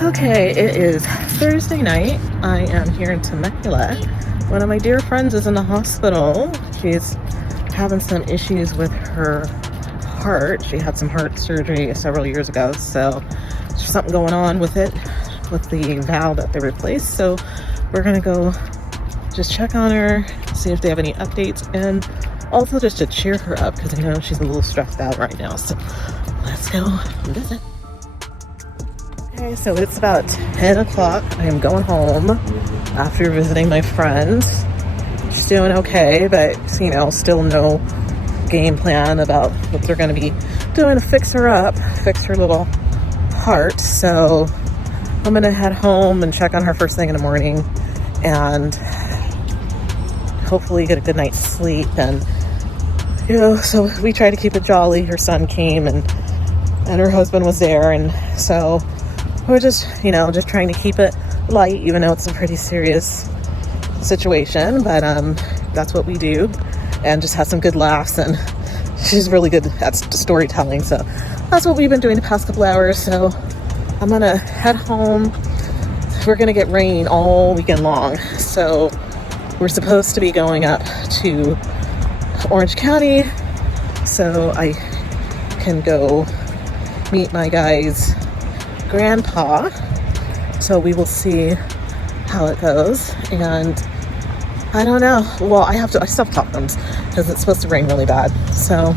Okay, it is Thursday night. I am here in Temecula. One of my dear friends is in the hospital. She's having some issues with her heart. She had some heart surgery several years ago, so there's something going on with it, with the valve that they replaced. So we're gonna go just check on her, see if they have any updates, and also just to cheer her up because I know she's a little stressed out right now. So let's go visit. Okay, so it's about 10 o'clock. I am going home after visiting my friends. She's doing okay, but you know, still no game plan about what they're going to be doing to fix her up, fix her little heart. So I'm going to head home and check on her first thing in the morning and hopefully get a good night's sleep. And you know, so we tried to keep it jolly. Her son came and her husband was there, and so we're just, you know, just trying to keep it light, even though it's a pretty serious situation. But that's what we do, and just have some good laughs. And she's really good at storytelling, so that's what we've been doing the past couple hours. So I'm gonna head home. We're gonna get rain all weekend long, so we're supposed to be going up to Orange County so I can go meet my guy's grandpa. So we will see how it goes. And I don't know. Well, I still have to talk to them because it's supposed to rain really bad. So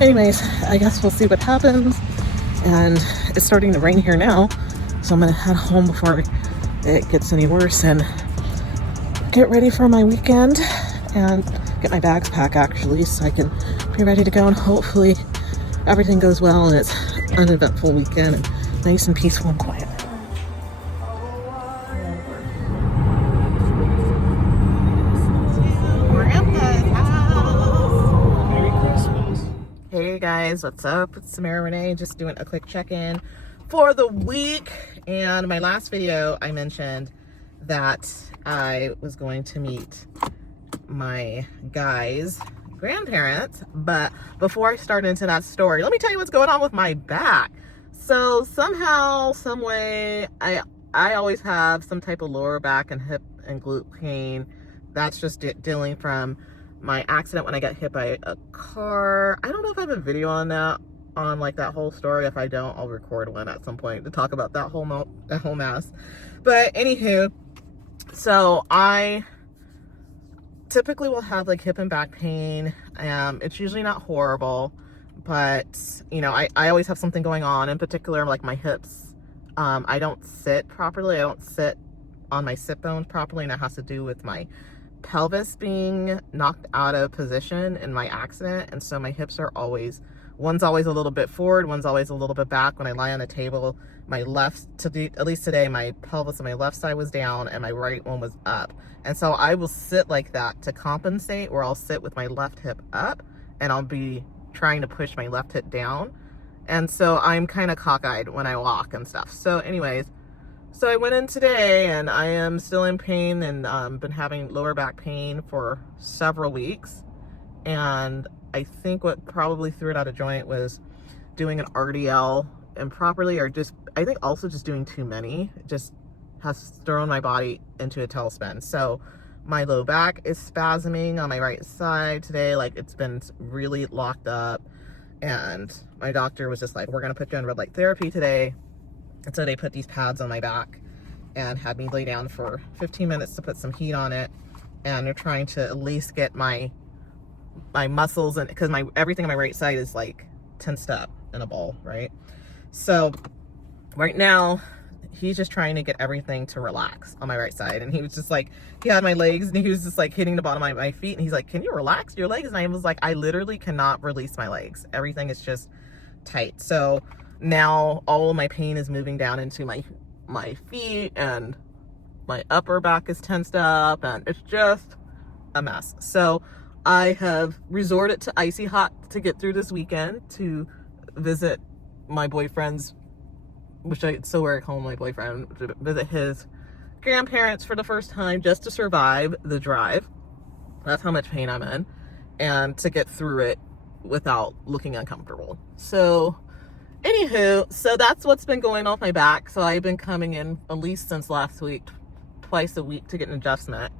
anyways, I guess we'll see what happens. And it's starting to rain here now, so I'm gonna head home before it gets any worse and get ready for my weekend and get my bags packed actually, so I can be ready to go, and hopefully everything goes well and it's an uneventful weekend and nice and peaceful and quiet. Hey guys, what's up? It's Samara, Renee, just doing a quick check-in for the week. And my last video, I mentioned that I was going to meet my guy's grandparents. But before I start into that story, let me tell you what's going on with my back. So somehow, some way, I always have some type of lower back and hip and glute pain. That's just dealing from my accident when I got hit by a car. I don't know if I have a video on that, on like that whole story. If I don't, I'll record one at some point to talk about that whole mess. But anywho, so I typically will have like hip and back pain. It's usually not horrible, but you know, I always have something going on, in particular like my hips. I don't sit properly. I don't sit on my sit bones properly, and that has to do with my pelvis being knocked out of position in my accident. And so my hips are always, one's always a little bit forward, one's always a little bit back. When I lie on the table, my left, at least today, my pelvis on my left side was down and my right one was up. And so I will sit like that to compensate, where I'll sit with my left hip up and I'll be trying to push my left hip down. And so I'm kind of cockeyed when I walk and stuff. So anyways, so I went in today and I am still in pain, and been having lower back pain for several weeks. And I think what probably threw it out of joint was doing an RDL improperly, or just, I think also just doing too many. It just has thrown my body into a tailspin. So my low back is spasming on my right side today. Like, it's been really locked up. And my doctor was just like, we're going to put you on red light therapy today. And so they put these pads on my back and had me lay down for 15 minutes to put some heat on it. And they're trying to at least get my muscles, and because everything on my right side is like tensed up in a ball, right? So right now he's just trying to get everything to relax on my right side. And he was just like, he had my legs and he was just like hitting the bottom of my feet, and he's like, can you relax your legs? And I was like, I literally cannot release my legs. Everything is just tight. So now all of my pain is moving down into my feet, and my upper back is tensed up, and it's just a mess. So I have resorted to icy hot to get through this weekend, to visit my boyfriend's, which I still work home, my boyfriend, to visit his grandparents for the first time, just to survive the drive. That's how much pain I'm in, and to get through it without looking uncomfortable. So anywho, so that's what's been going on with my back. So I've been coming in at least since last week, twice a week to get an adjustment.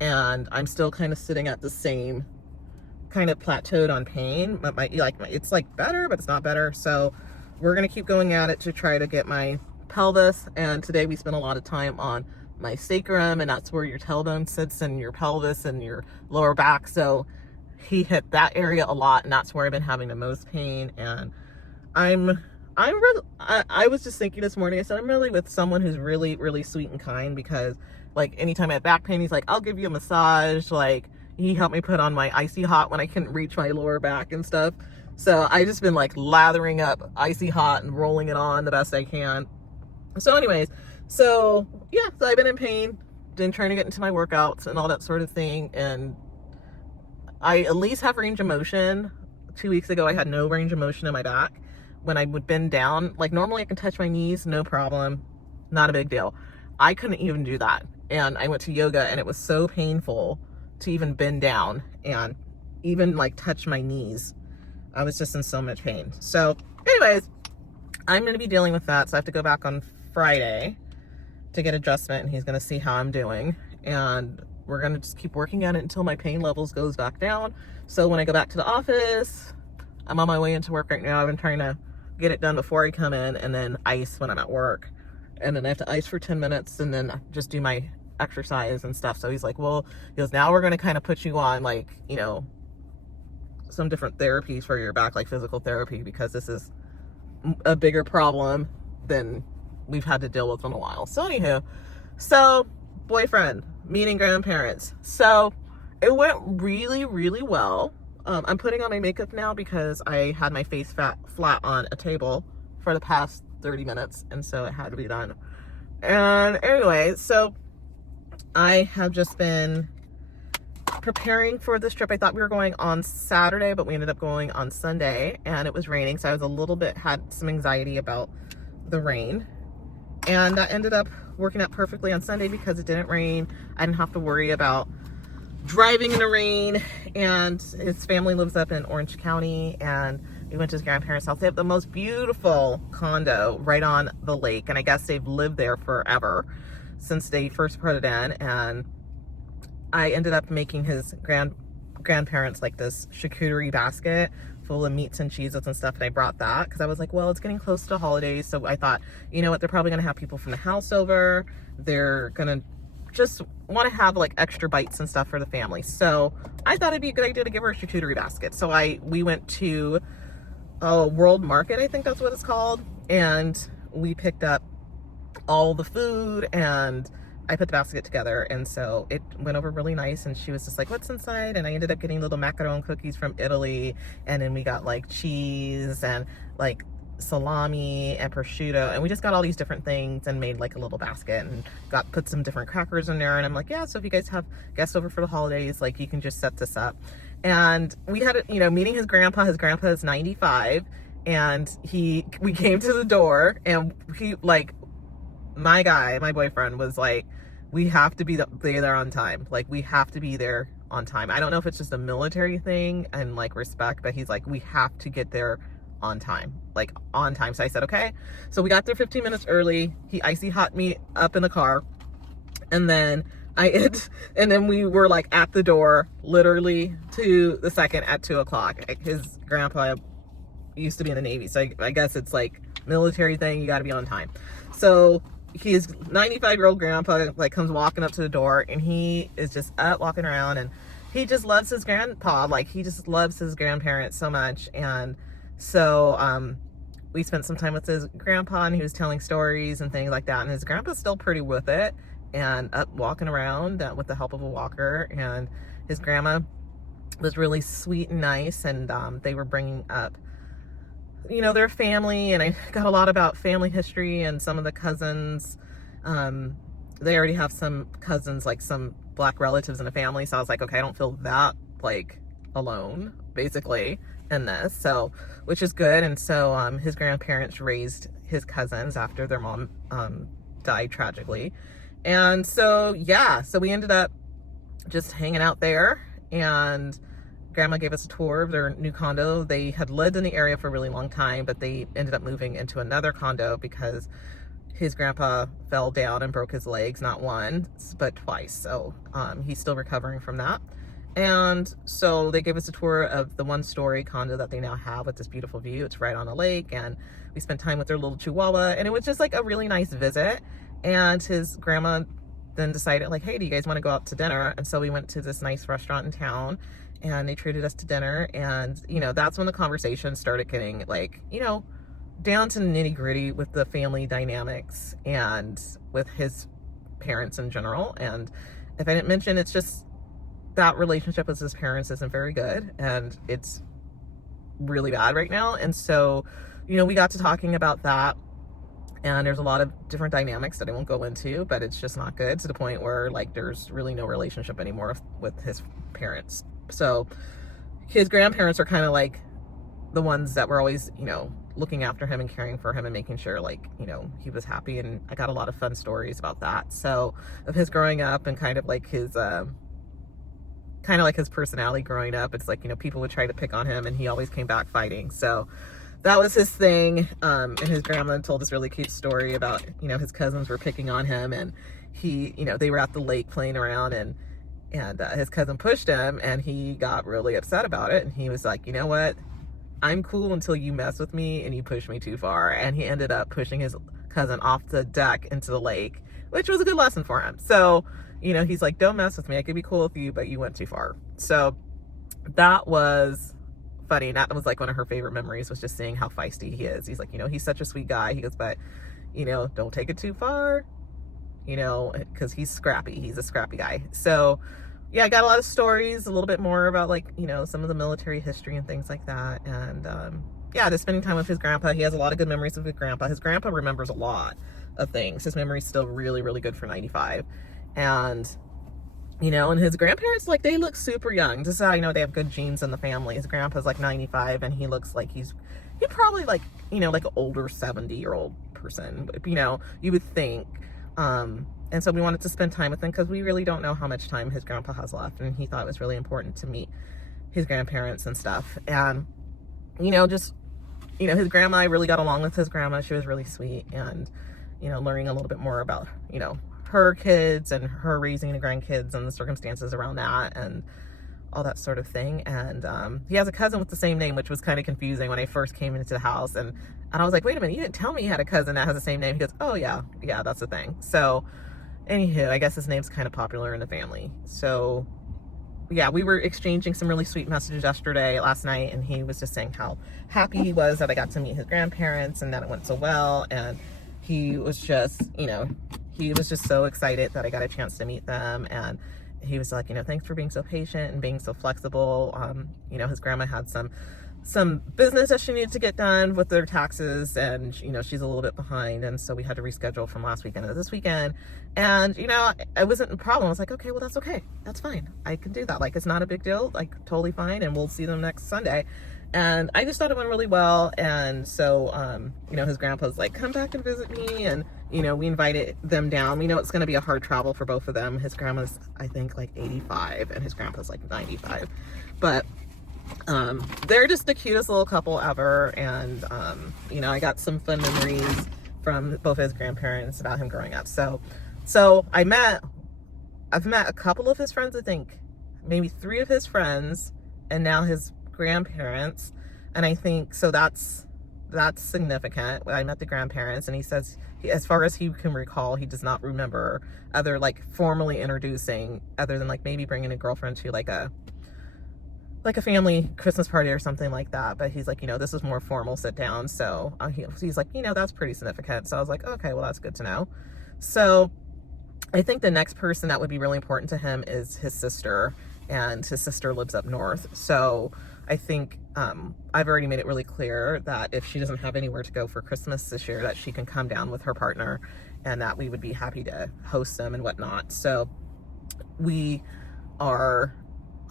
And I'm still kind of sitting at the same kind of plateaued on pain, but it's like better, but it's not better. So we're going to keep going at it to try to get my pelvis. And today we spent a lot of time on my sacrum, and that's where your tailbone sits and your pelvis and your lower back. So he hit that area a lot, and that's where I've been having the most pain. And I was just thinking this morning, I said, I'm really with someone who's really, really sweet and kind, because like anytime I have back pain, he's like, I'll give you a massage. Like he helped me put on my icy hot when I couldn't reach my lower back and stuff. So I just been like lathering up icy hot and rolling it on the best I can. So anyways, so yeah, so I've been in pain, been trying to get into my workouts and all that sort of thing. And I at least have range of motion. 2 weeks ago, I had no range of motion in my back. When I would bend down, like normally I can touch my knees, no problem, not a big deal. I couldn't even do that. And I went to yoga, and it was so painful to even bend down and even like touch my knees. I was just in so much pain. So anyways, I'm going to be dealing with that. So I have to go back on Friday to get adjustment, and he's going to see how I'm doing. And we're going to just keep working at it until my pain levels goes back down. So when I go back to the office, I'm on my way into work right now. I've been trying to get it done before I come in, and then ice when I'm at work. And then I have to ice for 10 minutes and then just do my exercise and stuff. So he's like, well, he goes, now we're going to kind of put you on like, you know, some different therapies for your back, like physical therapy, because this is a bigger problem than we've had to deal with in a while. So anywho, so boyfriend, meeting grandparents. So it went really, really well. I'm putting on my makeup now because I had my face flat on a table for the past 30 minutes, and so it had to be done. And anyway, so I have just been preparing for this trip. I thought we were going on Saturday, but we ended up going on Sunday, and it was raining, so I was a little bit, had some anxiety about the rain. And that ended up working out perfectly on Sunday because it didn't rain. I didn't have to worry about driving in the rain. And his family lives up in Orange County, and we went to his grandparents' house. They have the most beautiful condo right on the lake, and I guess they've lived there forever since they first put it in. And I ended up making his grandparents like this charcuterie basket full of meats and cheeses and stuff, and I brought that because I was like, well, it's getting close to holidays, so I thought, you know what, they're probably gonna have people from the house over. They're gonna just want to have like extra bites and stuff for the family. So I thought it'd be a good idea to give her a charcuterie basket. So we went to World Market, I think that's what it's called, and we picked up all the food, and I put the basket together, and so it went over really nice. And she was just like, what's inside? And I ended up getting little macaron cookies from Italy, and then we got like cheese and like salami and prosciutto, and we just got all these different things and made like a little basket and put some different crackers in there. And I'm like, yeah, so if you guys have guests over for the holidays, like you can just set this up. And we had, you know, meeting his grandpa is 95, and we came to the door, and he like, my boyfriend was like, we have to be there on time. Like, we have to be there on time. I don't know if it's just a military thing and like respect, but he's like, we have to get there on time, like on time. So I said, okay. So we got there 15 minutes early. He icy hot me up in the car. And then we were like at the door, literally to the second at 2:00. His grandpa used to be in the Navy, so I guess it's like military thing. You got to be on time. So his 95-year-old grandpa like comes walking up to the door, and he is just up walking around, and he just loves his grandpa. Like, he just loves his grandparents so much. And so we spent some time with his grandpa, and he was telling stories and things like that. And his grandpa's still pretty with it and up walking around with the help of a walker. And his grandma was really sweet and nice, and they were bringing up, you know, their family, and I got a lot about family history and some of the cousins. They already have some cousins, like some Black relatives in the family, so I was like, okay, I don't feel that like alone basically in this, so, which is good. And so his grandparents raised his cousins after their mom died tragically. And so yeah, so we ended up just hanging out there, and Grandma gave us a tour of their new condo. They had lived in the area for a really long time, but they ended up moving into another condo because his grandpa fell down and broke his legs, not once, but twice. So he's still recovering from that. And so they gave us a tour of the 1-story condo that they now have with this beautiful view. It's right on a lake, and we spent time with their little chihuahua, and it was just like a really nice visit. And his grandma then decided, like, hey, do you guys want to go out to dinner? And so we went to this nice restaurant in town, and they treated us to dinner. And, you know, that's when the conversation started getting, like, you know, down to nitty gritty with the family dynamics and with his parents in general. And if I didn't mention, it's just that relationship with his parents isn't very good, and it's really bad right now. And so, you know, we got to talking about that, and there's a lot of different dynamics that I won't go into, but it's just not good, to the point where, like, there's really no relationship anymore with his parents. So his grandparents are kind of like the ones that were always, you know, looking after him and caring for him and making sure, like, you know, he was happy. And I got a lot of fun stories about that. So of his growing up and kind of like his personality growing up. It's like, you know, people would try to pick on him, and he always came back fighting. So that was his thing. And his grandma told this really cute story about, you know, his cousins were picking on him, and he, you know, they were at the lake playing around, and his cousin pushed him, and he got really upset about it. And he was like, you know what? I'm cool until you mess with me and you push me too far. And he ended up pushing his cousin off the deck into the lake, which was a good lesson for him. So, you know, he's like, don't mess with me. I could be cool with you, but you went too far. So that was funny. And that was like one of her favorite memories, was just seeing how feisty he is. He's like, you know, he's such a sweet guy. He goes, but, you know, don't take it too far, you know, because he's scrappy. He's a scrappy guy. So yeah, I got a lot of stories, a little bit more about, like, you know, some of the military history and things like that. And yeah, just spending time with his grandpa. He has a lot of good memories of his grandpa. His grandpa remembers a lot of things. His memory's still really, really good for 95. And, you know, and his grandparents, like, they look super young. This is how you know they have good genes in the family. His grandpa's like 95, and he looks like he probably, like, you know, like an older 70-year-old person, you know, you would think. And so we wanted to spend time with him, because we really don't know how much time his grandpa has left. And he thought it was really important to meet his grandparents and stuff. And, you know, just, you know, his grandma, I really got along with his grandma. She was really sweet. And, you know, learning a little bit more about, you know, her kids and her raising the grandkids and the circumstances around that and all that sort of thing. And he has a cousin with the same name, which was kind of confusing when I first came into the house. And I was like, wait a minute, you didn't tell me you had a cousin that has the same name. He goes, oh yeah, that's the thing. So anywho, I guess his name's kind of popular in the family. So yeah, we were exchanging some really sweet messages last night, and he was just saying how happy he was that I got to meet his grandparents and that it went so well. And he was just, you know, he was just so excited that I got a chance to meet them. And he was like, you know, thanks for being so patient and being so flexible. You know, his grandma had some business that she needed to get done with their taxes, and, you know, she's a little bit behind. And so we had to reschedule from last weekend to this weekend. And, you know, it wasn't a problem. I was like, okay, well, that's okay. That's fine. I can do that. Like, it's not a big deal. Like, totally fine. And we'll see them next Sunday. And I just thought it went really well. And so, you know, his grandpa's like, come back and visit me. And, you know, we invited them down. We know it's going to be a hard travel for both of them. His grandma's, I think, like 85, and his grandpa's like 95. But they're just the cutest little couple ever. And, you know, I got some fun memories from both his grandparents about him growing up. So I've met a couple of his friends, I think maybe 3 of his friends, and now his grandparents. And I think, so that's significant. I met the grandparents, and he says, as far as he can recall, he does not remember other, like, formally introducing, other than, like, maybe bringing a girlfriend to like a family Christmas party or something like that. But he's like, you know, this is more formal sit down. So he's like, you know, that's pretty significant. So I was like, okay, well, that's good to know. So I think the next person that would be really important to him is his sister, and his sister lives up north. So I think I've already made it really clear that if she doesn't have anywhere to go for Christmas this year, that she can come down with her partner, and that we would be happy to host them and whatnot. So we are,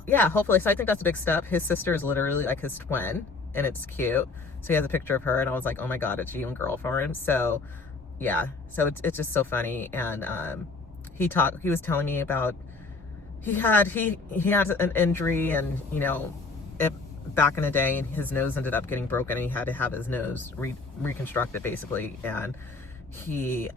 yeah, hopefully. So I think that's a big step. His sister is literally like his twin, and it's cute. So he has a picture of her, and I was like, oh my God, it's you and girl for him. So yeah, so it's just so funny. And he was telling me about, he had an injury, and, you know, back in the day, and his nose ended up getting broken and he had to have his nose reconstructed basically. And he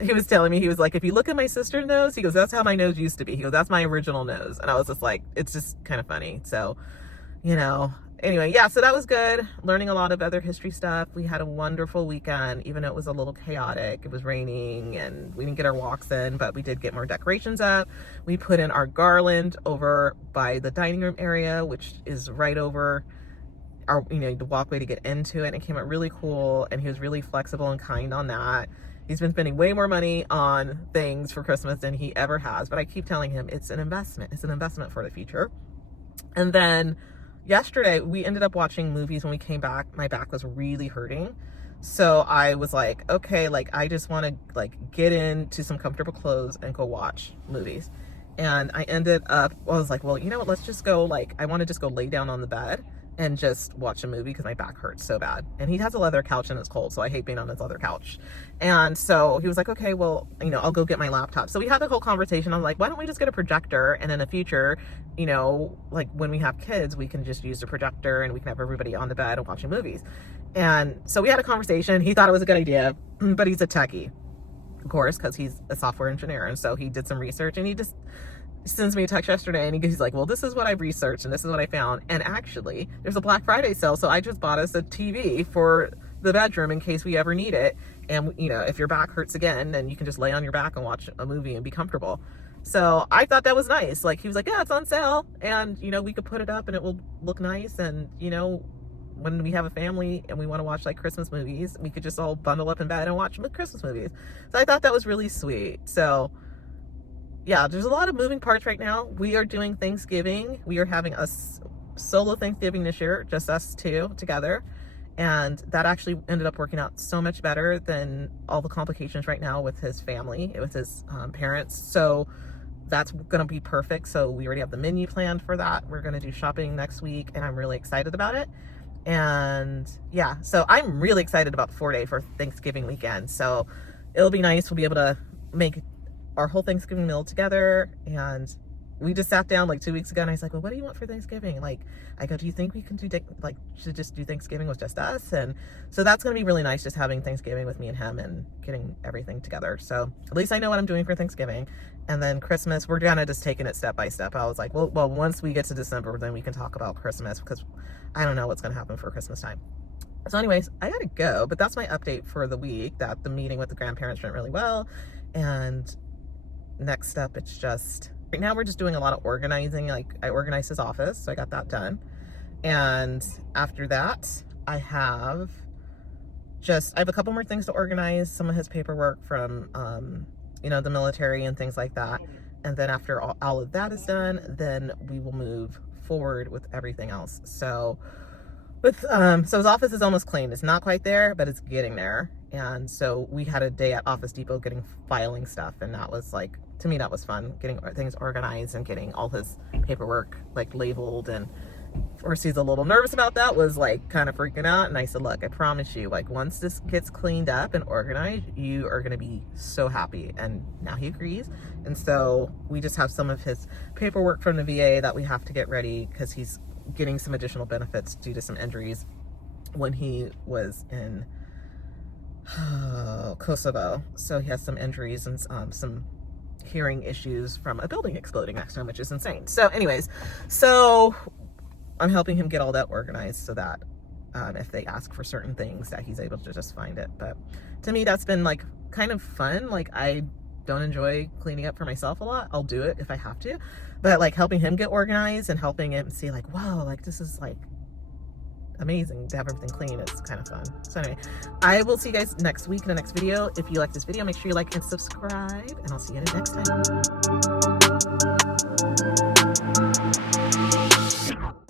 he was telling me, he was like, if you look at my sister's nose, he goes, that's how my nose used to be. He goes, that's my original nose. And I was just like, it's just kind of funny. So, you know, anyway, yeah, so that was good. Learning a lot of other history stuff. We had a wonderful weekend, even though it was a little chaotic. It was raining and we didn't get our walks in, but we did get more decorations up. We put in our garland over by the dining room area, which is right over our, you know, the walkway to get into it. And it came out really cool, and he was really flexible and kind on that. He's been spending way more money on things for Christmas than he ever has, but I keep telling him it's an investment. It's an investment for the future. And then yesterday we ended up watching movies. When we came back, my back was really hurting. So I was like, okay, like I just want to like get into some comfortable clothes and go watch movies. And I ended up, I was like, well, you know what, let's just go, like, I want to just go lay down on the bed and just watch a movie because my back hurts so bad. And he has a leather couch and it's cold, so I hate being on his leather couch. And so he was like, okay, well, you know, I'll go get my laptop. So we had the whole conversation. I'm like, why don't we just get a projector, and in the future, you know, like when we have kids, we can just use the projector and we can have everybody on the bed and watching movies. And so we had a conversation. He thought it was a good idea, but he's a techie, of course, because he's a software engineer. And so he did some research, and he just sends me a text yesterday, and he's like, well, this is what I've researched and this is what I found. And actually there's a Black Friday sale, so I just bought us a TV for the bedroom in case we ever need it. And you know, if your back hurts again, then you can just lay on your back and watch a movie and be comfortable. So I thought that was nice. Like, he was like, yeah, it's on sale, and you know, we could put it up and it will look nice. And you know, when we have a family and we want to watch like Christmas movies, we could just all bundle up in bed and watch Christmas movies. So I thought that was really sweet. So yeah, there's a lot of moving parts right now. We are doing Thanksgiving. We are having a solo Thanksgiving this year, just us two together. And that actually ended up working out so much better than all the complications right now with his family, with his parents. So that's going to be perfect. So we already have the menu planned for that. We're going to do shopping next week, and I'm really excited about it. And yeah, so I'm really excited about the 4-day for Thanksgiving weekend. So it'll be nice. We'll be able to make our whole Thanksgiving meal together. And we just sat down like 2 weeks ago, and I was like, well, what do you want for Thanksgiving? Like, I go, do you think we can do like, should just do Thanksgiving with just us? And so that's going to be really nice, just having Thanksgiving with me and him and getting everything together. So at least I know what I'm doing for Thanksgiving. And then Christmas, we're kind of just taking it step by step. I was like, well, once we get to December, then we can talk about Christmas, because I don't know what's going to happen for Christmas time. So anyways, I gotta go, but that's my update for the week, that the meeting with the grandparents went really well. And next up, it's just, right now we're just doing a lot of organizing. Like, I organized his office, so I got that done. And after that, I have a couple more things to organize, some of his paperwork from, you know, the military and things like that. And then after all of that is done, then we will move forward with everything else. So so his office is almost clean. It's not quite there, but it's getting there. And so we had a day at Office Depot filing stuff, and that was like, to me, that was fun, getting things organized and getting all his paperwork like labeled. And first he's a little nervous about that, was like kind of freaking out. And I said, look, I promise you, like, once this gets cleaned up and organized, you are going to be so happy. And now he agrees. And so we just have some of his paperwork from the VA that we have to get ready, because he's getting some additional benefits due to some injuries when he was in Kosovo. So he has some injuries and some hearing issues from a building exploding next to him, which is insane. So anyways, so I'm helping him get all that organized so that if they ask for certain things, that he's able to just find it. But to me, that's been like kind of fun. Like, I don't enjoy cleaning up for myself a lot. I'll do it if I have to, but like helping him get organized and helping him see like, wow, like this is like amazing to have everything clean. It's kind of fun. So anyway, I will see you guys next week in the next video. If you like this video, make sure you like and subscribe, and I'll see you in the next time.